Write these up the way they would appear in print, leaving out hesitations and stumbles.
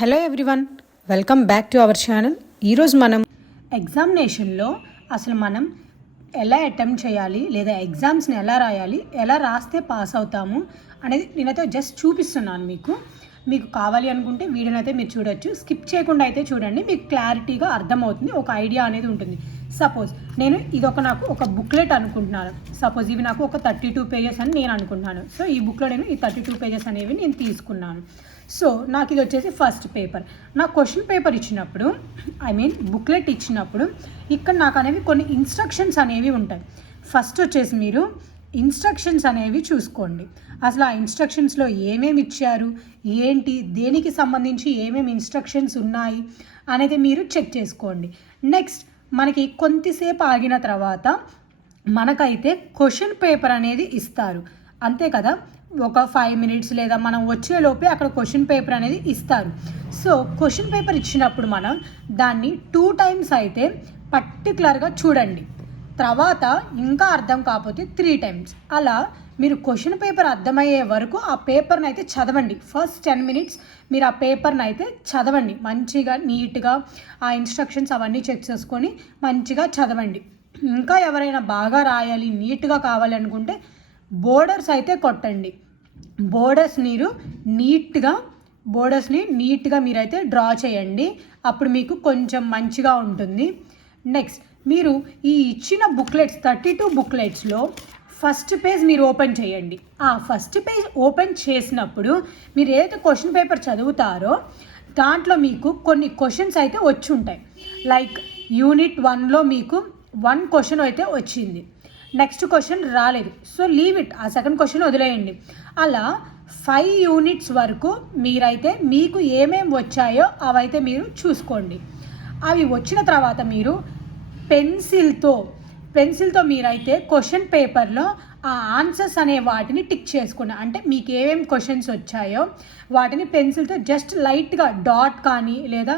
Hello everyone, welcome back to our channel. ఈరోజు మనం ఎగ్జామినేషన్లో అసలు మనం ఎలా అటెంప్ట్ చేయాలి, లేదా ఎగ్జామ్స్ని ఎలా రాయాలి, ఎలా రాస్తే పాస్ అవుతాము అనేది నేనైతే జస్ట్ చూపిస్తున్నాను. మీకు కావాలి అనుకుంటే వీడియోని అయితే మీరు చూడొచ్చు. స్కిప్ చేయకుండా అయితే చూడండి, మీకు క్లారిటీగా అర్థమవుతుంది, ఒక ఐడియా అనేది ఉంటుంది. సపోజ్ నేను నాకు ఒక బుక్లెట్ అనుకుంటున్నాను. సపోజ్ ఇవి నాకు ఒక 32 పేజెస్ అని నేను అనుకుంటున్నాను. సో ఈ బుక్లో నేను ఈ 32 పేజెస్ అనేవి నేను తీసుకున్నాను. సో నాకు ఇది వచ్చేసి ఫస్ట్ పేపర్. నాకు క్వశ్చన్ పేపర్ ఇచ్చినప్పుడు, బుక్లెట్ ఇచ్చినప్పుడు ఇక్కడ నాకు అనేవి కొన్ని ఇన్స్ట్రక్షన్స్ అనేవి ఉంటాయి. ఫస్ట్ వచ్చేసి మీరు ఇన్స్ట్రక్షన్స్ అనేవి చూసుకోండి. అసలు ఆ ఇన్స్ట్రక్షన్స్లో ఏమేమి ఇచ్చారు, ఏంటి, దేనికి సంబంధించి ఏమేమి ఇన్స్ట్రక్షన్స్ ఉన్నాయి అనేది మీరు చెక్ చేసుకోండి. నెక్స్ట్ మనకి కొంతసేపు ఆగిన తర్వాత మనకైతే క్వశ్చన్ పేపర్ అనేది ఇస్తారు, అంతే కదా. ఒక 5 మినిట్స్ లేదా మనం వచ్చేలోపే అక్కడ క్వశ్చన్ పేపర్ అనేది ఇస్తారు. సో క్వశ్చన్ పేపర్ ఇచ్చినప్పుడు మనం దాన్ని 2 టైమ్స్ అయితే పర్టికులర్గా చూడండి. తర్వాత ఇంకా అర్థం కాకపోతే 3 టైమ్స్. అలా మీరు క్వశ్చన్ పేపర్ అర్థమయ్యే వరకు ఆ పేపర్ని అయితే చదవండి. ఫస్ట్ 10 మినిట్స్ మీరు ఆ పేపర్ని అయితే చదవండి మంచిగా, నీట్గా. ఆ ఇన్స్ట్రక్షన్స్ అవన్నీ చెక్ చేసుకొని మంచిగా చదవండి. ఇంకా ఎవరైనా బాగా రాయాలి, నీట్గా కావాలి అనుకుంటే బోర్డర్స్ అయితే కొట్టండి. బోర్డర్స్ని నీట్గా మీరైతే డ్రా చేయండి. అప్పుడు మీకు కొంచెం మంచిగా ఉంటుంది. నెక్స్ట్ మీరు ఈ ఇచ్చిన బుక్లెట్స్ 32 బుక్లెట్స్లో ఫస్ట్ పేజ్ మీరు ఓపెన్ చేయండి. ఆ ఫస్ట్ పేజ్ ఓపెన్ చేసినప్పుడు మీరు ఏదైతే క్వశ్చన్ పేపర్ చదువుతారో దాంట్లో మీకు కొన్ని క్వశ్చన్స్ అయితే వచ్చి ఉంటాయి. లైక్ యూనిట్ 1లో మీకు 1 క్వశ్చన్ అయితే వచ్చింది, నెక్స్ట్ క్వశ్చన్ రాలేదు. సో లీవ్ ఇట్, ఆ సెకండ్ క్వశ్చన్ వదిలేయండి. అలా 5 యూనిట్స్ వరకు మీరైతే మీకు ఏమేమి వచ్చాయో అవైతే మీరు చూసుకోండి. అవి వచ్చిన తర్వాత మీరు పెన్సిల్తో మీరైతే క్వశ్చన్ పేపర్లో ఆ ఆన్సర్స్ అనే వాటిని టిక్ చేసుకోండి. అంటే మీకు ఏమేమి క్వశ్చన్స్ వచ్చాయో వాటిని పెన్సిల్తో జస్ట్ లైట్గా డాట్ కానీ లేదా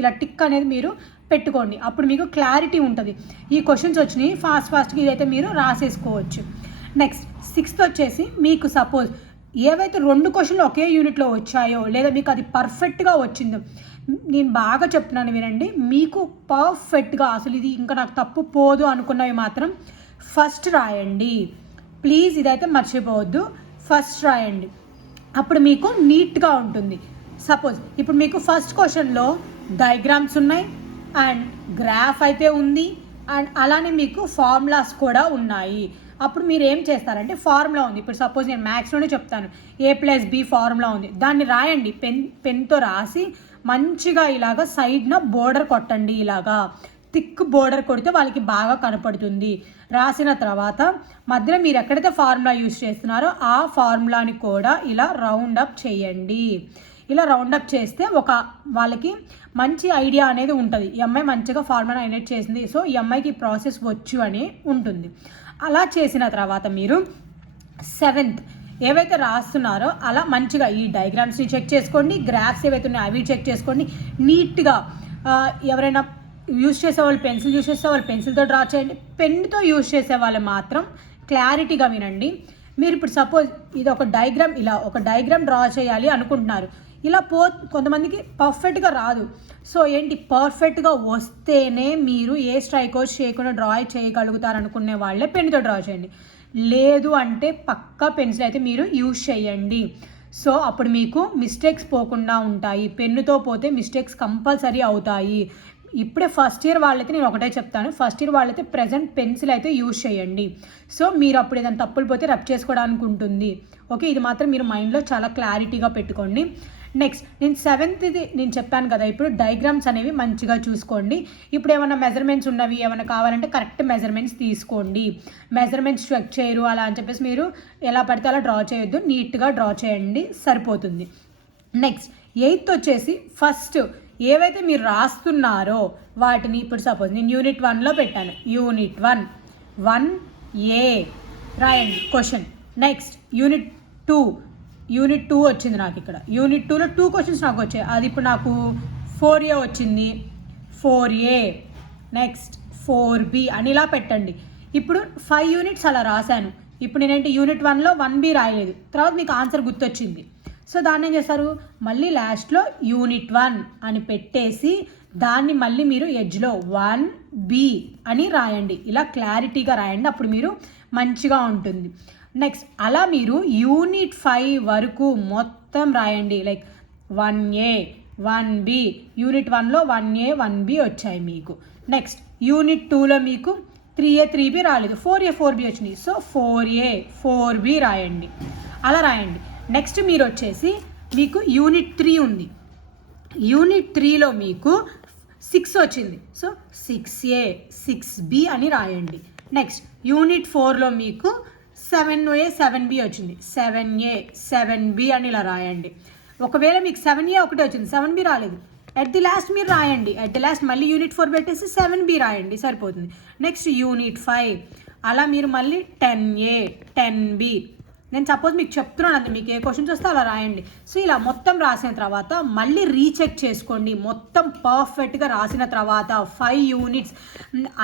ఇలా టిక్ అనేది మీరు పెట్టుకోండి. అప్పుడు మీకు క్లారిటీ ఉంటుంది. ఈ క్వశ్చన్స్ వచ్చినాయి, ఫాస్ట్గా ఇదైతే మీరు రాసేసుకోవచ్చు. నెక్స్ట్ 6th వచ్చేసి మీకు సపోజ్ ఏవైతే 2 క్వశ్చన్లు ఒకే యూనిట్లో వచ్చాయో లేదా మీకు అది పర్ఫెక్ట్గా వచ్చిందో, నేను బాగా చెప్తున్నాను వినండి, మీకు పర్ఫెక్ట్గా అసలు ఇది ఇంకా నాకు తప్పు పోదు అనుకున్నవి మాత్రం ఫస్ట్ రాయండి. ప్లీజ్ ఇదైతే మర్చిపోవద్దు, ఫస్ట్ రాయండి. అప్పుడు మీకు నీట్గా ఉంటుంది. సపోజ్ ఇప్పుడు మీకు ఫస్ట్ క్వశ్చన్లో డయాగ్రామ్స్ ఉన్నాయి అండ్ గ్రాఫ్ అయితే ఉంది అండ్ అలానే మీకు ఫార్ములాస్ కూడా ఉన్నాయి. అప్పుడు మీరు ఏం చేస్తారంటే ఫార్ములా ఉంది. ఇప్పుడు సపోజ్ నేను మ్యాథ్స్లోనే చెప్తాను, A+B ఫార్ములా ఉంది, దాన్ని రాయండి. పెన్తో రాసి మంచిగా ఇలాగా సైడ్న బోర్డర్ కొట్టండి. ఇలాగా థిక్ బోర్డర్ కొడితే వాళ్ళకి బాగా కనపడుతుంది. రాసిన తర్వాత మధ్యలో మీరు ఎక్కడైతే ఫార్ములా యూజ్ చేస్తున్నారో ఆ ఫార్ములాని కూడా ఇలా రౌండప్ చేయండి. ఇలా రౌండప్ చేస్తే వాళ్ళకి మంచి ఐడియా అనేది ఉంటుంది. ఈ అమ్మాయి మంచిగా ఫార్ములా ఎడిట్ చేసింది, సో ఈ అమ్మాయికి ప్రాసెస్ వచ్చు అని ఉంటుంది. అలా చేసిన తర్వాత మీరు 7th ఏవైతే రాస్తున్నారో అలా మంచిగా ఈ డయాగ్రామ్స్ని చెక్ చేసుకోండి, గ్రాఫ్స్ ఏవైతే ఉన్నాయో అవి చెక్ చేసుకోండి. నీట్గా ఎవరైనా యూజ్ చేసేవాళ్ళు పెన్సిల్ యూజ్ చేసే వాళ్ళు పెన్సిల్తో డ్రా చేయండి. పెన్తో యూజ్ చేసే వాళ్ళు మాత్రం క్లారిటీగా వినండి. మీరు ఇప్పుడు సపోజ్ ఇది ఒక డయాగ్రామ్ డ్రా చేయాలి అనుకుంటున్నారు. ఇలా కొంతమందికి పర్ఫెక్ట్గా రాదు. సో పర్ఫెక్ట్గా వస్తేనే మీరు ఏ స్ట్రైక్ అవుట్ చేయకుండా డ్రా చేయగలుగుతారు అనుకునే వాళ్ళే పెన్తో డ్రా చేయండి. లేదు అంటే పక్కా పెన్సిల్ అయితే మీరు యూజ్ చేయండి. సో అప్పుడు మీకు మిస్టేక్స్ పోకుండా ఉంటాయి. పెన్నుతో పోతే మిస్టేక్స్ కంపల్సరీ అవుతాయి. ఇప్పుడే ఫస్ట్ ఇయర్ వాళ్ళైతే నేను ఒకటే చెప్తాను, ఫస్ట్ ఇయర్ వాళ్ళైతే ప్రెజెంట్ పెన్సిల్ అయితే యూజ్ చేయండి. సో మీరు అప్పుడు ఏదైనా తప్పులు పోతే రబ్ చేసుకోవడానికి ఉంటుంది. ఓకే, ఇది మాత్రం మీరు మైండ్లో చాలా క్లారిటీగా పెట్టుకోండి. నెక్స్ట్ నేను 7th నేను చెప్పాను కదా, ఇప్పుడు డయాగ్రామ్స్ అనేవి మంచిగా చూసుకోండి. ఇప్పుడు ఏమైనా మెజర్మెంట్స్ ఉన్నవి ఏమైనా కావాలంటే కరెక్ట్ మెజర్మెంట్స్ తీసుకోండి. మెజర్మెంట్స్ చెక్ చేయరు అలా అని చెప్పేసి మీరు ఎలా పడితే అలా డ్రా చేయొద్దు, నీట్గా డ్రా చేయండి, సరిపోతుంది. నెక్స్ట్ 8th వచ్చేసి ఫస్ట్ ఏవైతే మీరు రాస్తున్నారో వాటిని ఇప్పుడు సపోజ్ నేను యూనిట్ 1లో పెట్టాను. యూనిట్ 1A రాయండి క్వశ్చన్. నెక్స్ట్ యూనిట్ 2 వచ్చింది నాకు ఇక్కడ. యూనిట్ 2లో 2 క్వశ్చన్స్ నాకు వచ్చాయి. అది ఇప్పుడు నాకు 4A వచ్చింది, 4A. నెక్స్ట్ 4B అని ఇలా పెట్టండి. ఇప్పుడు 5 యూనిట్స్ అలా రాశాను. ఇప్పుడు నేనేంటి యూనిట్ 1లో 1B రాయలేదు, తర్వాత మీకు ఆన్సర్ గుర్తొచ్చింది. సో దాన్ని ఏం చేస్తారు, మళ్ళీ లాస్ట్లో యూనిట్ 1 అని పెట్టేసి దాన్ని మళ్ళీ మీరు ఎడ్జ్లో 1B అని రాయండి. ఇలా క్లారిటీగా రాయండి, అప్పుడు మీరు మంచిగా ఉంటుంది. నెక్స్ట్ అలా మీరు యూనిట్ 5 వరకు మొత్తం రాయండి. Like 1A 1B, unit 1లో 1A 1B వచ్చాయి మీకు. నెక్స్ట్ యూనిట్ 2లో మీకు 3A 3B రాలేదు, 4A 4B వచ్చినాయి. సో 4A 4B రాయండి, అలా రాయండి. నెక్స్ట్ మీరు వచ్చేసి మీకు యూనిట్ 3 ఉంది, యూనిట్ 3లో మీకు 6 వచ్చింది. సో 6A 6B అని రాయండి. నెక్స్ట్ యూనిట్ 4లో మీకు 7A 7B వచ్చింది, 7A 7B అని ఇలా రాయండి. ఒకవేళ మీకు 7A ఒకటే వచ్చింది, 7B రాలేదు, ఎట్ ది లాస్ట్ మీరు రాయండి. ఎట్ ది లాస్ట్ మళ్ళీ యూనిట్ 4 పెట్టేసి 7B రాయండి, సరిపోతుంది. నెక్స్ట్ యూనిట్ 5 అలా మీరు మళ్ళీ 10A 10B. నేను సపోజ్ మీకు చెప్తున్నాను అంతే, మీకు ఏ క్వశ్చన్స్ వస్తే అలా రాయండి. సో ఇలా మొత్తం రాసిన తర్వాత మళ్ళీ రీచెక్ చేసుకోండి. మొత్తం పర్ఫెక్ట్గా రాసిన తర్వాత 5 యూనిట్స్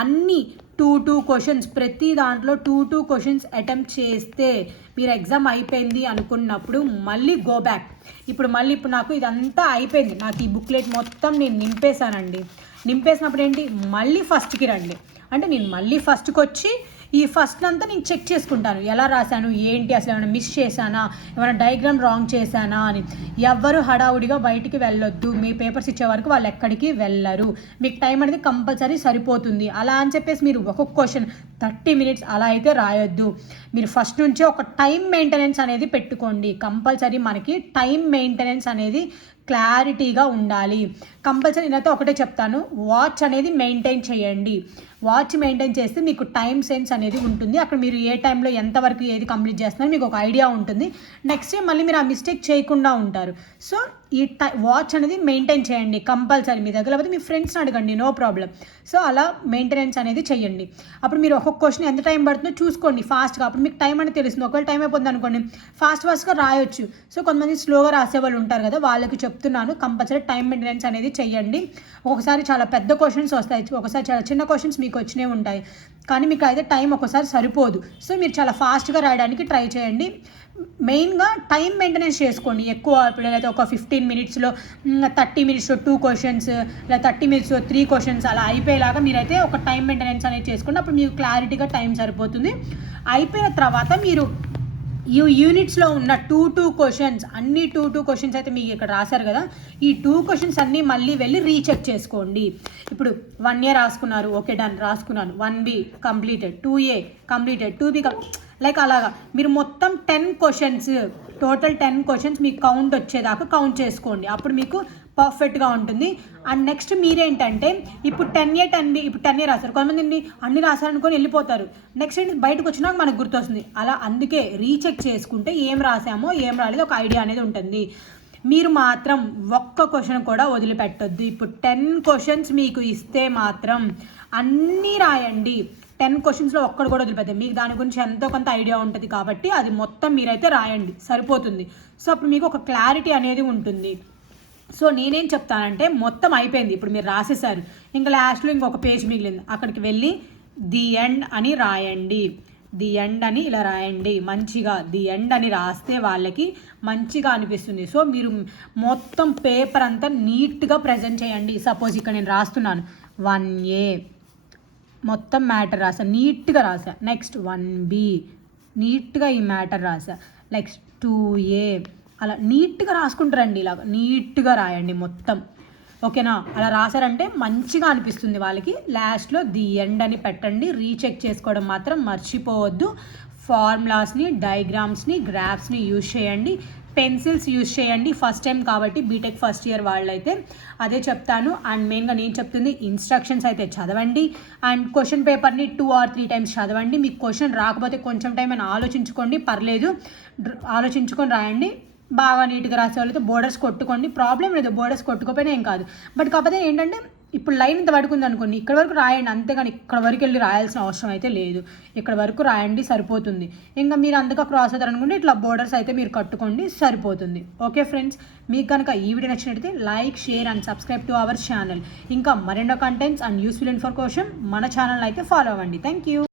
అన్నీ 2 క్వశ్చన్స్, ప్రతి దాంట్లో 2 క్వశ్చన్స్ అటెంప్ట్ చేస్తే మీరు ఎగ్జామ్ అయిపోయింది అనుకున్నప్పుడు మళ్ళీ గో బ్యాక్. ఇప్పుడు నాకు ఇదంతా అయిపోయింది, నాకు ఈ బుక్లెట్ మొత్తం నేను నింపేశానండి. నింపేసినప్పుడు ఏంటి, మళ్ళీ ఫస్ట్కి రండి. అంటే నేను మళ్ళీ ఫస్ట్కి వచ్చి ఈ ఫస్ట్ అంతా నేను చెక్ చేసుకుంటాను, ఎలా రాశాను ఏంటి, అసలు ఏమైనా మిస్ చేశానా, ఏమైనా డయాగ్రామ్ రాంగ్ చేశానా అని. ఎవ్వరు హడావుడిగా బయటికి వెళ్ళొద్దు, మీ పేపర్స్ ఇచ్చే వరకు వాళ్ళు ఎక్కడికి వెళ్ళరు. మీకు టైం అనేది కంపల్సరీ సరిపోతుంది. అలా అని చెప్పేసి మీరు ఒక్కొక్క క్వశ్చన్ 30 మినిట్స్ అలా అయితే రాయొద్దు. మీరు ఫస్ట్ నుంచే ఒక టైం మెయింటెనెన్స్ అనేది పెట్టుకోండి. కంపల్సరీ మనకి టైం మెయింటెనెన్స్ అనేది క్లారిటీగా ఉండాలి. కంపల్సరీ నేనైతే ఒకటే చెప్తాను, వాచ్ అనేది మెయింటైన్ చేయండి. వాచ్ మెయింటైన్ చేస్తే మీకు టైం సెన్స్ అనేది ఉంటుంది. అక్కడ మీరు ఏ టైంలో ఎంతవరకు ఏది కంప్లీట్ చేస్తున్నారో మీకు ఒక ఐడియా ఉంటుంది. నెక్స్ట్ టైం మళ్ళీ మీరు ఆ మిస్టేక్ చేయకుండా ఉంటారు. సో ఈ వాచ్ అనేది మెయింటైన్ చేయండి కంపల్సరీ. మీ దగ్గర లేకపోతే మీ ఫ్రెండ్స్ని అడగండి, నో ప్రాబ్లం. సో అలా మెయింటెనెన్స్ అనేది చేయండి. అప్పుడు మీరు ఒక్కొక్క క్వశ్చన్ ఎంత టైం పడుతుందో చూసుకోండి ఫాస్ట్గా. అప్పుడు మీకు టైం అనేది తెలుస్తుంది. ఒకవేళ టైం అయిపోతుంది అనుకోండి, ఫాస్ట్గా రాయొచ్చు. సో కొంతమంది స్లోగా రాసే వాళ్ళు ఉంటారు కదా, వాళ్ళకి చెప్తున్నాను కంపల్సరీ టైం మెయింటెనెన్స్ అనేది చేయండి. ఒకసారి చాలా పెద్ద క్వశ్చన్స్ వస్తాయి, ఒకసారి చాలా చిన్న క్వశ్చన్స్ మీకు వచ్చినే ఉంటాయి, కానీ మీకు అయితే టైం ఒకసారి సరిపోదు. సో మీరు చాలా ఫాస్ట్గా రాయడానికి ట్రై చేయండి. మెయిన్గా టైం మెయింటెనెన్స్ చేసుకోండి. ఎక్కువ ఇప్పుడు ఏదైతే ఒక 15 మినిట్స్లో 30 మినిట్స్లో 2 క్వశ్చన్స్, లేదా 30 మినిట్స్లో 3 క్వశ్చన్స్ అలా అయిపోయేలాగా మీరైతే ఒక టైం మెయింటెనెన్స్ అనేది చేసుకోండి. అప్పుడు మీకు క్లారిటీగా టైం సరిపోతుంది. అయిపోయిన తర్వాత మీరు ఈ యూనిట్స్లో ఉన్న 2 క్వశ్చన్స్ అన్ని 2 క్వశ్చన్స్ అయితే మీకు ఇక్కడ రాశారు కదా, ఈ 2 క్వశ్చన్స్ అన్నీ మళ్ళీ వెళ్ళి రీచెక్ చేసుకోండి. ఇప్పుడు 1A రాసుకున్నారు, ఓకే డన్, రాసుకున్నాను. 1B completed, 2A completed, 2B like అలాగా మీరు మొత్తం 10 క్వశ్చన్స్, టోటల్ 10 క్వశ్చన్స్ మీకు కౌంట్ వచ్చేదాకా కౌంట్ చేసుకోండి. అప్పుడు మీకు పర్ఫెక్ట్గా ఉంటుంది. అండ్ నెక్స్ట్ మీరేంటంటే ఇప్పుడు 10A 10B, ఇప్పుడు 10A రాశారు, కొంతమంది అన్ని రాశారనుకొని వెళ్ళిపోతారు. నెక్స్ట్ ఏంటి, బయటకు వచ్చినాక మనకు గుర్తొస్తుంది. అలా అందుకే రీచెక్ చేసుకుంటే ఏం రాసామో ఏం రాలేదో ఒక ఐడియా అనేది ఉంటుంది. మీరు మాత్రం ఒక్క క్వశ్చన్ కూడా వదిలిపెట్టొద్దు. ఇప్పుడు 10 క్వశ్చన్స్ మీకు ఇస్తే మాత్రం అన్నీ రాయండి. 10 క్వశ్చన్స్లో ఒక్కడు కూడా వదిలిపెట్టారు. మీకు దాని గురించి ఎంతో కొంత ఐడియా ఉంటుంది కాబట్టి అది మొత్తం మీరైతే రాయండి, సరిపోతుంది. సో అప్పుడు మీకు ఒక క్లారిటీ అనేది ఉంటుంది. సో నేనేం చెప్తానంటే మొత్తం అయిపోయింది, ఇప్పుడు మీరు రాసేసారు, ఇంకా లాస్ట్లో ఇంకొక పేజ్ మిగిలింది, అక్కడికి వెళ్ళి ది ఎండ్ అని రాయండి. ది ఎండ్ అని ఇలా రాయండి, మంచిగా ది ఎండ్ అని రాస్తే వాళ్ళకి మంచిగా అనిపిస్తుంది. సో మీరు మొత్తం పేపర్ అంతా నీట్గా ప్రజెంట్ చేయండి. సపోజ్ ఇక్కడ నేను రాస్తున్నాను 1A మొత్తం మ్యాటర్ రాసా, నీట్గా రాసా. నెక్స్ట్ 1B నీట్గా ఈ మ్యాటర్ రాసా. నెక్స్ట్ 2A అలా నీట్గా రాసుకుంటారండి. ఇలాగ నీట్గా రాయండి మొత్తం, ఓకేనా? అలా రాశారంటే మంచిగా అనిపిస్తుంది వాళ్ళకి. లాస్ట్లో ది ఎండ్ అని పెట్టండి. రీచెక్ చేసుకోవడం మాత్రం మర్చిపోవద్దు. ఫార్ములాస్ని, డయాగ్రామ్స్ని, గ్రాఫ్స్ని యూజ్ చేయండి. పెన్సిల్స్ యూజ్ చేయండి. ఫస్ట్ టైం కాబట్టి బీటెక్ ఫస్ట్ ఇయర్ వాళ్ళైతే అదే చెప్తాను. అండ్ మెయిన్గా నేను చెప్తుంది ఇన్స్ట్రక్షన్స్ అయితే చదవండి. అండ్ క్వశ్చన్ పేపర్ని 2 or 3 times చదవండి. మీకు క్వశ్చన్ రాకపోతే కొంచెం టైం అని ఆలోచించుకోండి, పర్లేదు, ఆలోచించుకొని రాయండి. బాగా నీట్గా రాసే వాళ్ళైతే బోర్డర్స్ కొట్టుకోండి, ప్రాబ్లం లేదు, బోర్డర్స్ కొట్టుకోపోయినా ఏం కాదు. బట్ కాకపోతే ఏంటంటే ఇప్పుడు లైన్ ఇంత పడుకుంది అనుకోండి, ఇక్కడ వరకు రాయండి, అంతేగాని ఇక్కడ వరకు వెళ్ళి రాయాల్సిన అవసరం అయితే లేదు. ఇక్కడ వరకు రాయండి, సరిపోతుంది. ఇంకా మీరు అంతగా క్రాస్ అవుతారు అనుకుంటే ఇట్లా బోర్డర్స్ అయితే మీరు కట్టుకోండి, సరిపోతుంది. ఓకే ఫ్రెండ్స్, మీకు కనుక ఈ వీడియో నచ్చినట్లయితే like, share and subscribe to our channel. ఇంకా మరెన్నో కంటెంట్స్ అండ్ యూస్ఫుల్ ఇన్ఫర్మేషన్ మన ఛానల్ అయితే ఫాలో అవ్వండి. Thank you.